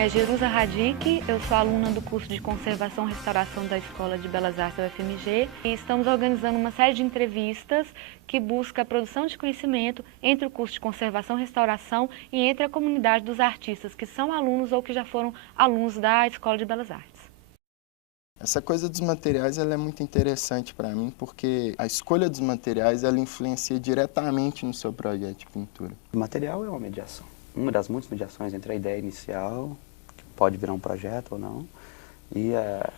é Jerusa Radic, eu sou aluna do curso de Conservação e Restauração da Escola de Belas Artes da UFMG e estamos organizando uma série de entrevistas que busca a produção de conhecimento entre o curso de Conservação e Restauração e entre a comunidade dos artistas que são alunos ou que já foram alunos da Escola de Belas Artes. Essa coisa dos materiais ela é muito interessante para mim porque a escolha dos materiais ela influencia diretamente no seu projeto de pintura. O material é uma mediação. Uma das muitas mediações entre a ideia inicial, que pode virar um projeto ou não, e a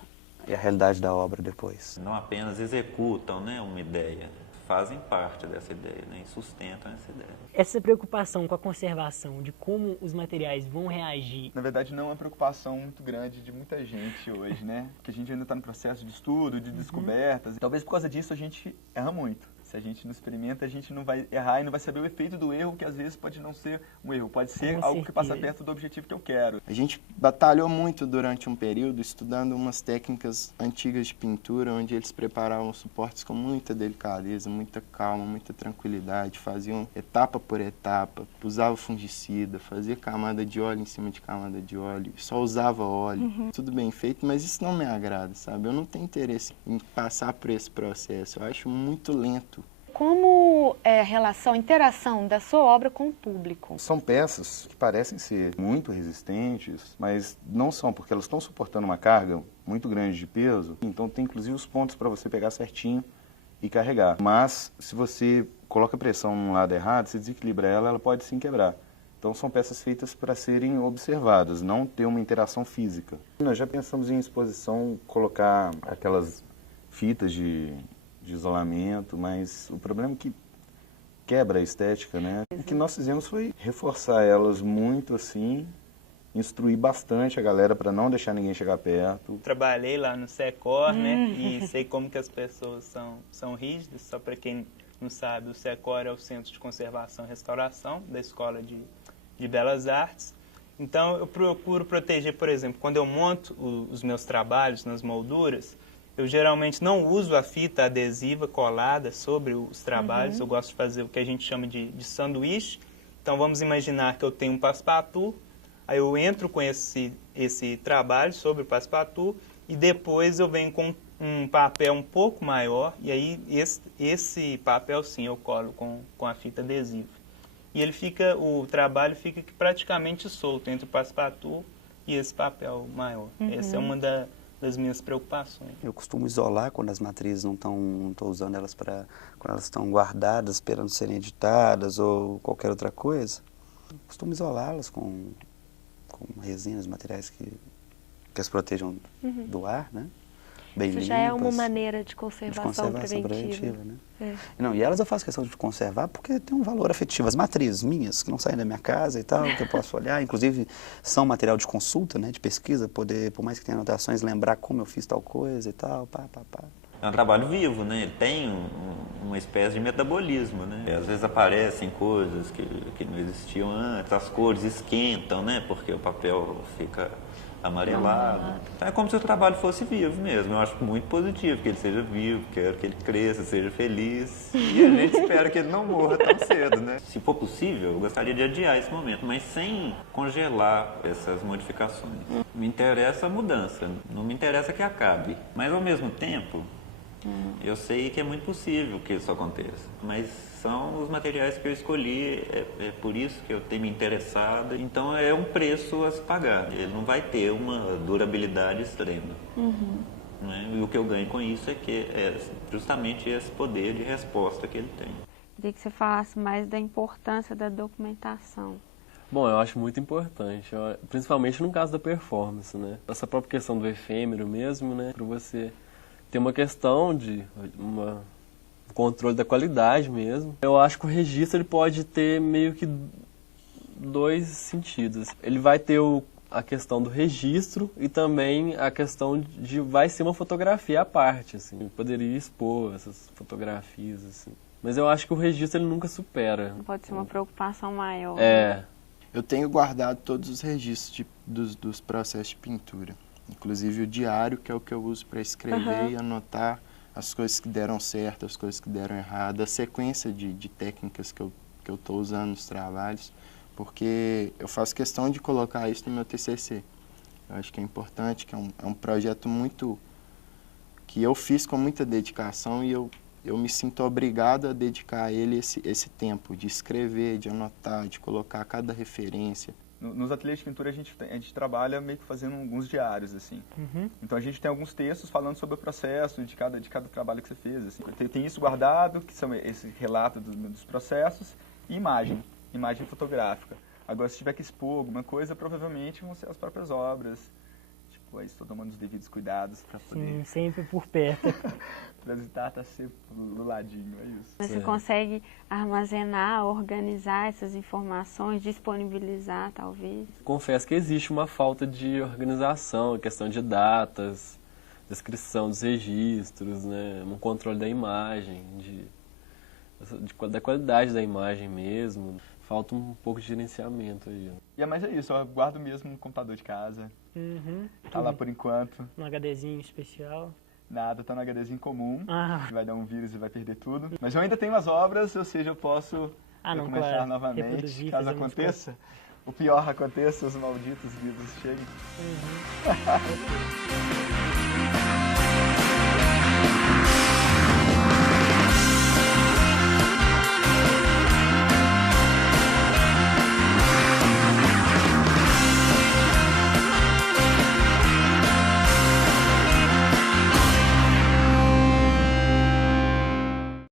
realidade da obra depois. Não apenas executam, né, uma ideia, fazem parte dessa ideia, né, e sustentam essa ideia. Essa preocupação com a conservação, de como os materiais vão reagir... Na verdade, não é uma preocupação muito grande de muita gente hoje, né? Porque a gente ainda está no processo de estudo, de descobertas. Talvez por causa disso a gente erra muito. Se a gente não experimenta, a gente não vai errar e não vai saber o efeito do erro, que às vezes pode não ser um erro, pode ser algo que passa perto do objetivo que eu quero. A gente batalhou muito durante um período estudando umas técnicas antigas de pintura, onde eles preparavam suportes com muita delicadeza, muita calma, muita tranquilidade, faziam etapa por etapa, usavam fungicida, fazia camada de óleo em cima de camada de óleo, só usava óleo, tudo bem feito, mas isso não me agrada, sabe? Eu não tenho interesse em passar por esse processo, eu acho muito lento. Como é a relação, a interação da sua obra com o público? São peças que parecem ser muito resistentes, mas não são, porque elas estão suportando uma carga muito grande de peso, então tem inclusive os pontos para você pegar certinho e carregar. Mas se você coloca pressão no lado errado, se desequilibra ela, ela pode sim quebrar. Então são peças feitas para serem observadas, não ter uma interação física. Nós já pensamos em exposição colocar aquelas fitas de isolamento, mas o problema é que quebra a estética, né? O que nós fizemos foi reforçar elas muito assim, instruir bastante a galera para não deixar ninguém chegar perto. Trabalhei lá no Secor, né? E sei como que as pessoas são rígidas. Só para quem não sabe, o Secor é o Centro de Conservação e Restauração da Escola de Belas Artes. Então eu procuro proteger, por exemplo, quando eu monto os meus trabalhos nas molduras, eu geralmente não uso a fita adesiva colada sobre os trabalhos, eu gosto de fazer o que a gente chama de sanduíche. Então vamos imaginar que eu tenho um passe-partout, aí eu entro com esse trabalho sobre o passe-partout e depois eu venho com um papel um pouco maior e aí esse papel sim eu colo com a fita adesiva. E o trabalho fica praticamente solto entre o passe-partout e esse papel maior. Essa é uma das minhas preocupações. Eu costumo isolar quando as matrizes não estou usando elas quando elas estão guardadas, esperando serem editadas ou qualquer outra coisa. Eu costumo isolá-las com resinas, materiais que as protejam do ar, né? Bem Isso limpas, já é uma maneira de conservação preventiva. Né? Não, e elas eu faço questão de conservar porque tem um valor afetivo. As matrizes minhas, que não saem da minha casa e tal, que eu posso olhar, inclusive são material de consulta, né, de pesquisa, poder, por mais que tenha anotações, lembrar como eu fiz tal coisa e tal, É um trabalho vivo, né? Ele tem uma espécie de metabolismo, né? E às vezes aparecem coisas que não existiam antes, as cores esquentam, né? Porque o papel fica amarelado. Então é como se o trabalho fosse vivo mesmo. Eu acho muito positivo que ele seja vivo, quero que ele cresça, seja feliz. E a gente espera que ele não morra tão cedo, né? Se for possível, eu gostaria de adiar esse momento, mas sem congelar essas modificações. Me interessa a mudança, não me interessa que acabe. Mas ao mesmo tempo, eu sei que é muito possível que isso aconteça, mas são os materiais que eu escolhi, é por isso que eu tenho me interessado. Então é um preço a se pagar, ele não vai ter uma durabilidade extrema. Né? E o que eu ganho com isso é justamente esse poder de resposta que ele tem. Queria que você falasse mais da importância da documentação. Bom, eu acho muito importante, principalmente no caso da performance, né? Essa própria questão do efêmero mesmo, né? Para você ter uma questão de controle da qualidade mesmo. Eu acho que o registro ele pode ter meio que dois sentidos. Ele vai ter a questão do registro e também a questão de vai ser uma fotografia à parte, assim. Eu poderia expor essas fotografias, assim. Mas eu acho que o registro ele nunca supera. Pode ser uma preocupação maior. Eu tenho guardado todos os registros dos processos de pintura. Inclusive o diário, que é o que eu uso para escrever e anotar as coisas que deram certo, as coisas que deram errado, a sequência de técnicas que eu estou usando nos trabalhos, porque eu faço questão de colocar isso no meu TCC. Eu acho que é importante, que é um projeto muito que eu fiz com muita dedicação e eu me sinto obrigado a dedicar a ele esse tempo de escrever, de anotar, de colocar cada referência. Nos ateliês de pintura a gente trabalha meio que fazendo alguns diários, assim. Então a gente tem alguns textos falando sobre o processo de cada trabalho que você fez, assim. Tem isso guardado, que são esse relato dos processos, e imagem fotográfica. Agora, se tiver que expor alguma coisa, provavelmente vão ser as próprias obras. Tipo, aí estou tomando os devidos cuidados para poder... Sim, sempre por perto. Transitar está sempre do ladinho, é isso. Você consegue armazenar, organizar essas informações, disponibilizar, talvez? Confesso que existe uma falta de organização, questão de datas, descrição dos registros, né? Um controle da imagem, da qualidade da imagem mesmo. Falta um pouco de gerenciamento aí. Mas é isso, eu guardo mesmo no computador de casa. Tá lá por enquanto. Um HDzinho especial. Nada, tá no HDzinho comum. Vai dar um vírus e vai perder tudo. Mas eu ainda tenho as obras, ou seja, eu posso começar novamente, caso aconteça. O pior aconteça, os malditos vírus cheguem.